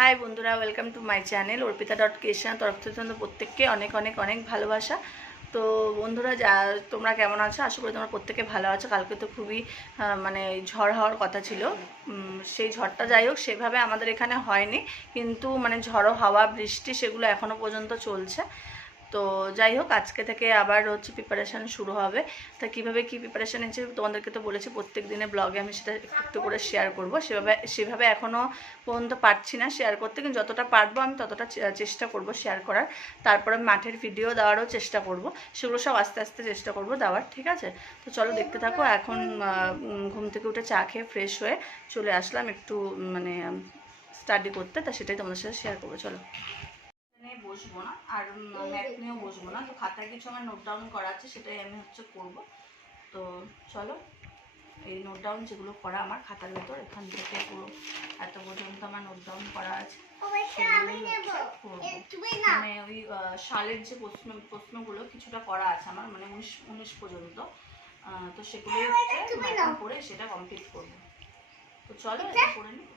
High বন্ধুরা welcome to my channel Arpita dot Krishna তরফ থেকে প্রত্যেককে অনেক অনেক অনেক ভালোবাসা। তো বন্ধুরা, যা, তোমরা কেমন আছো? আশা করি তোমরা প্রত্যেকে ভালো আছো। কালকে তো খুবই মানে ঝড় হওয়ার কথা ছিল। সেই ঝড়টা যাই হোক, সেভাবে আমাদের এখানে হয়নি। কিন্তু মানে ঝড়ো হাওয়া, বৃষ্টি, সেগুলো এখনও পর্যন্ত চলছে। তো যাই হোক, আজকে থেকে আবার হচ্ছে প্রিপারেশান শুরু হবে। তা কীভাবে কী প্রিপারেশান নিচ্ছে তোমাদেরকে তো বলেছি প্রত্যেক দিনে ব্লগে আমি সেটা একটু করে শেয়ার করব। সেভাবে সেভাবে এখনও পর্যন্ত পারছি না শেয়ার করতে, কিন্তু যতটা পারব আমি ততটা চেষ্টা করব শেয়ার করার। তারপরে মাঠের ভিডিও দেওয়ারও চেষ্টা করব। সেগুলো সব আস্তে আস্তে চেষ্টা করব দেওয়ার, ঠিক আছে? তো চলো দেখতে থাকো, এখন ঘুম থেকে উঠে চা খেয়ে ফ্রেশ হয়ে চলে আসলাম একটু মানে স্টাডি করতে। তা সেটাই তোমাদের সাথে শেয়ার করব, চলো। বসবো না আর ম্যাথ নিয়েও বসবো না। তো খাতায় কিছু আমার নোট ডাউন করা আছে সেটাই আমি হচ্ছে করব। তো চলো এই নোট ডাউন যেগুলো করা আমার খাতার ভেতর এখান থেকে পুরো এত পর্যন্ত আমার নোট ডাউন করা আছে। মানে ওই সালের যে প্রশ্ন প্রশ্নগুলো কিছুটা করা আছে আমার মানে উনিশ উনিশ পর্যন্ত। তো সেগুলোই হচ্ছে এখন করে সেটা কমপ্লিট করব। তো চলো এটা করে নিই।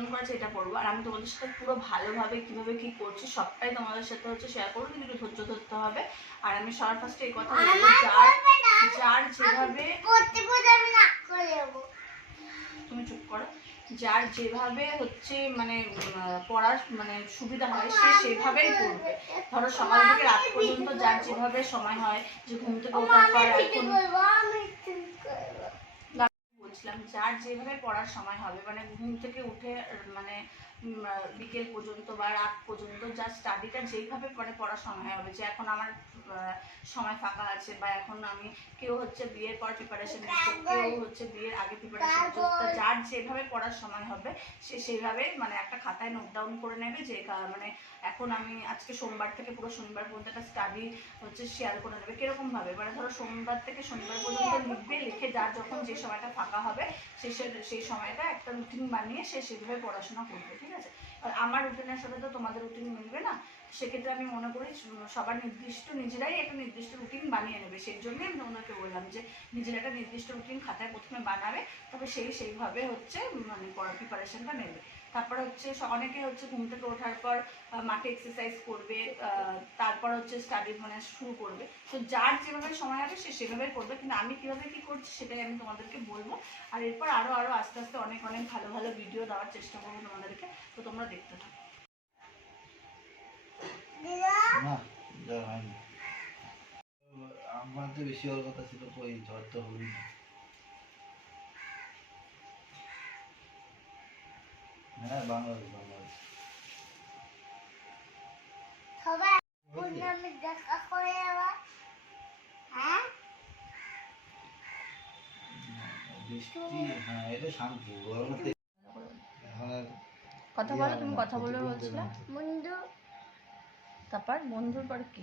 ডাউন করেছে এটা পড়ব আর আমি তোমাদের সাথে পুরো ভালোভাবে কীভাবে কি করছি সবটাই তোমাদের সাথে হচ্ছে শেয়ার করব। কিন্তু ধৈর্য ধরতে হবে। আর আমি সবার ফার্স্টে এই কথা বলব যার যার যেভাবে তুমি চুপ করো। যার যেভাবে হচ্ছে মানে পড়ার মানে সুবিধা হয় সে সেভাবেই পড়বে ধরো সকাল থেকে রাত পর্যন্ত যার যেভাবে সময় হয় যে ঘুম থেকে ওঠার পর এখন বলছিলাম যার যেভাবে পড়ার সময় হবে মানে ঘুম থেকে উঠে মানে বিকেল পর্যন্ত বা রাত পর্যন্ত যার স্টাডিটা যেইভাবে মানে পড়ার সময় হবে যে এখন আমার সময় ফাঁকা আছে বা এখন আমি কেউ হচ্ছে বিয়ের পর প্রিপারেশন নিচ্ছে কেউ হচ্ছে বিয়ের আগে প্রিপারেশন নিচ্ছে তা যার যেভাবে পড়ার সময় হবে সে সেইভাবে মানে একটা খাতায় নোট ডাউন করে নেবে যে মানে এখন আমি আজকে সোমবার থেকে পুরো শনিবার পর্যন্ত একটা স্টাডি হচ্ছে শেয়ার করে নেবে। কীরকম ভাবে? মানে ধরো সোমবার থেকে শনিবার পর্যন্ত লিখবে লিখে যার যখন যে সময়টা ফাঁকা হবে সে সে- সেই সময়টা একটা রুটিন বানিয়ে সে সেভাবে পড়াশোনা করবে, ঠিক আছে? আর আমার রুটিনের সাথে তো তোমাদের রুটিন মিলবে না। সেক্ষেত্রে আমি মনে করি সবার নির্দিষ্ট নিজেরাই একটা নির্দিষ্ট রুটিন বানিয়ে নেবে। সেই জন্যই আমি ওনাকে বললাম যে, নিজের একটা নির্দিষ্ট রুটিন খাতায় প্রথমে বানাবে, তবে সেই সেইভাবে হচ্ছে মানে প্রিপারেশনটা নেবে। তারপরে হচ্ছে অনেকে হচ্ছে ঘুম থেকে ওঠার পর মাঠে এক্সারসাইজ করবে তারপর হচ্ছে স্টাডি মানে শুরু করবে। তো যার যেভাবে সময় হবে সে সেভাবেই করবে। কিন্তু আমি কীভাবে কি করছি সেটাই আমি তোমাদেরকে বলব। আর এরপর আরও আরও আস্তে আস্তে অনেক অনেক ভালো ভালো ভিডিও দেওয়ার চেষ্টা করব তোমাদেরকে। তো তোমরা দেখতে থাকো। না আমার তো বেশি হওয়ার কথা ছিল ওই জ্বর তো হয়নি হ্যাঁ বাংলাদেশ বাংলাদেশ। বৃষ্টি হ্যাঁ এটা শান্তি আর কথা বলো তুমি কথা বলবে বলছিলে? তারপর বন্ধুর পর কি?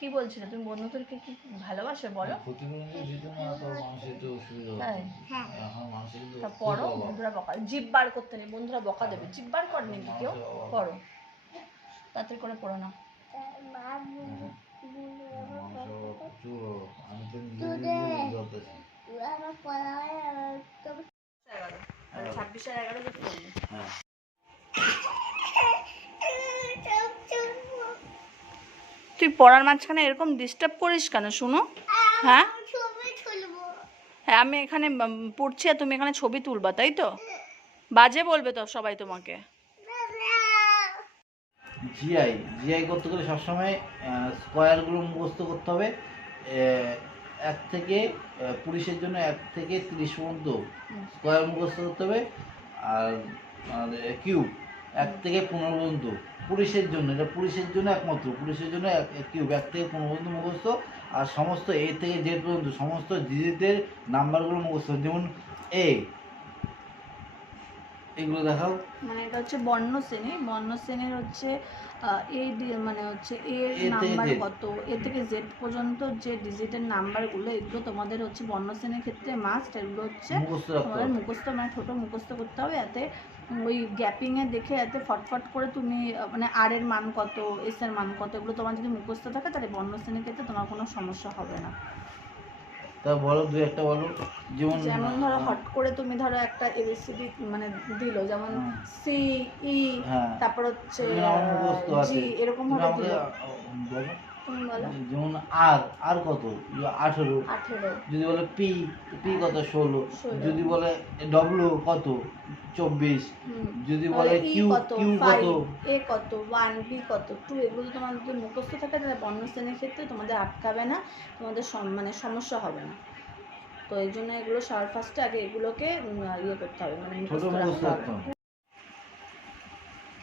কি বলছিলে? তুমি বন্ধুদেরকে কি ভালোবাসো বলো? তো মানুষের কিন্তু তা পড়ো বন্ধুরা বকা জিভ বার করতে নেই বন্ধুরা বকা দেবে জিভ বার করে নাকি কেউ পড়ো। তাড়াতাড়ি করে পড়ো না। নিজে বুঝতে এগারো যেতে বললে হ্যাঁ তুই পড়ার মাঝখানে এরকম ডিস্টার্ব করিস কেন? শুনো। হ্যাঁ? হ্যাঁ আমি এখানে পড়ছি আর তুমি এখানে ছবি তুলবা, তাই তো? বাজে বলবে তো সবাই তোমাকে। জিআই জিআই করতে গেলে সবসময় স্কোয়ারগুলো মুখস্থ করতে হবে। এক থেকে পুলিশের জন্য এক থেকে তিরিশ পর্যন্ত স্কোয়ার মুখস্থ করতে হবে। আর আর কিউব এক থেকে পনেরো পর্যন্ত। পুলিশের জন্য এটা পুলিশের জন্য একমাত্র পুলিশের জন্য এক- এক থেকে পনেরো পর্যন্ত মুখস্থ আর সমস্ত এ থেকে জেড পর্যন্ত সমস্ত ডিজিটের নাম্বারগুলো মুখস্থ যেমন এ। এগুলো দেখাও। মানে এটা হচ্ছে বর্ণ শ্রেণি বর্ণ শ্রেণির হচ্ছে এই মানে হচ্ছে এর নাম্বার কত? এ থেকে জেড পর্যন্ত যে ডিজিটের নাম্বারগুলো এগুলো তোমাদের হচ্ছে বর্ণ শ্রেণির ক্ষেত্রে মাস্ট এগুলো হচ্ছে তোমাদের মুখস্থ মানে ছোটো মুখস্থ করতে হবে এতে ওই গ্যাপিংয়ে দেখে এতে ফটফট করে তুমি মানে আর এর মান কত এস এর মান কত এগুলো তোমার যদি মুখস্থ থাকে তাহলে বর্ণ শ্রেণির ক্ষেত্রে তোমার কোনো সমস্যা হবে না। তা বলো দু একটা বলো। যেমন যেমন ধরো হট করে তুমি ধরো একটা এবিসিডি মানে দিলো যেমন সি ই হ্যাঁ। তারপর হচ্ছে জি এরকম ভাবে দিলো। তুমি বলো। যেমন আর আর কত? আঠেরো। আঠেরো। যদি বলে পি পি কত? ষোলো। যদি বলে ডব্লু কত? চব্বিশ। যদি বলে কিউ কিউ কত? এ কত? ওয়ান বি কত? টু এগুলো তোমাদের যদি মুখস্থ থাকে তাহলে বর্ণ শ্রেণির ক্ষেত্রে তোমাদের আটকাবে না। তোমাদের সম- মানে সমস্যা হবে না। তো এই জন্য এগুলো সবার ফার্স্টে আগে এগুলোকে ইয়ে করতে হবে মানে ছোট মুখস্থ মুখস্থ রাখতে হবে।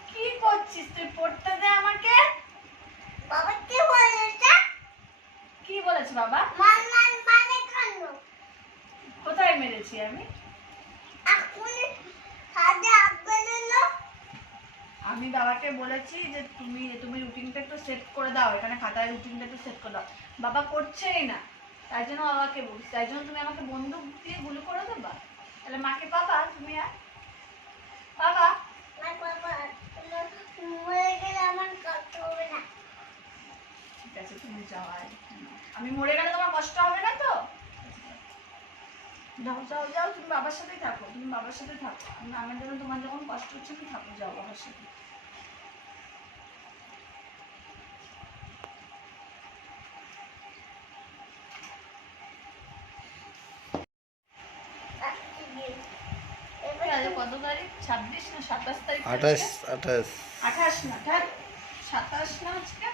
কি করছিস? তুই পড়তে দে আমাকে বাবা কি বলেছে কি বলেছে বাবা? মান কোথায় মেরেছি আমি? আমি বাবাকে বলেছি যে তুমি তুমি রুটিনটা একটু সেট করে দাও। এখানে খাতায় রুটিনটা একটু সেট করে দাও। বাবা করছেই না। তাই জন্য বাবাকে বলছি। তাই জন্য তুমি আমাকে বন্দুক দিয়ে গুলি করে দেবা? তাহলে মাকে পাবা তুমি আর বাবা আমার বাবা তুমি মরে গেলে আমার কষ্ট হবে না ঠিক আছে তুমি যাও আর আমি মরে গেলে তোমার কষ্ট হবে না তো? যাও যাও যাও তুমি বাবার সাথেই থাকো তুমি বাবার সাথে থাকো। আমি আমার জন্য তোমার যখন কষ্ট হচ্ছে তুমি থাকো যাও বাবার সাথে। কত তারিখ? ছাব্বিশ না সাতাশ তারিখ? আঠাশ আঠাশ। আঠাশ না সাতাশ না আজকে?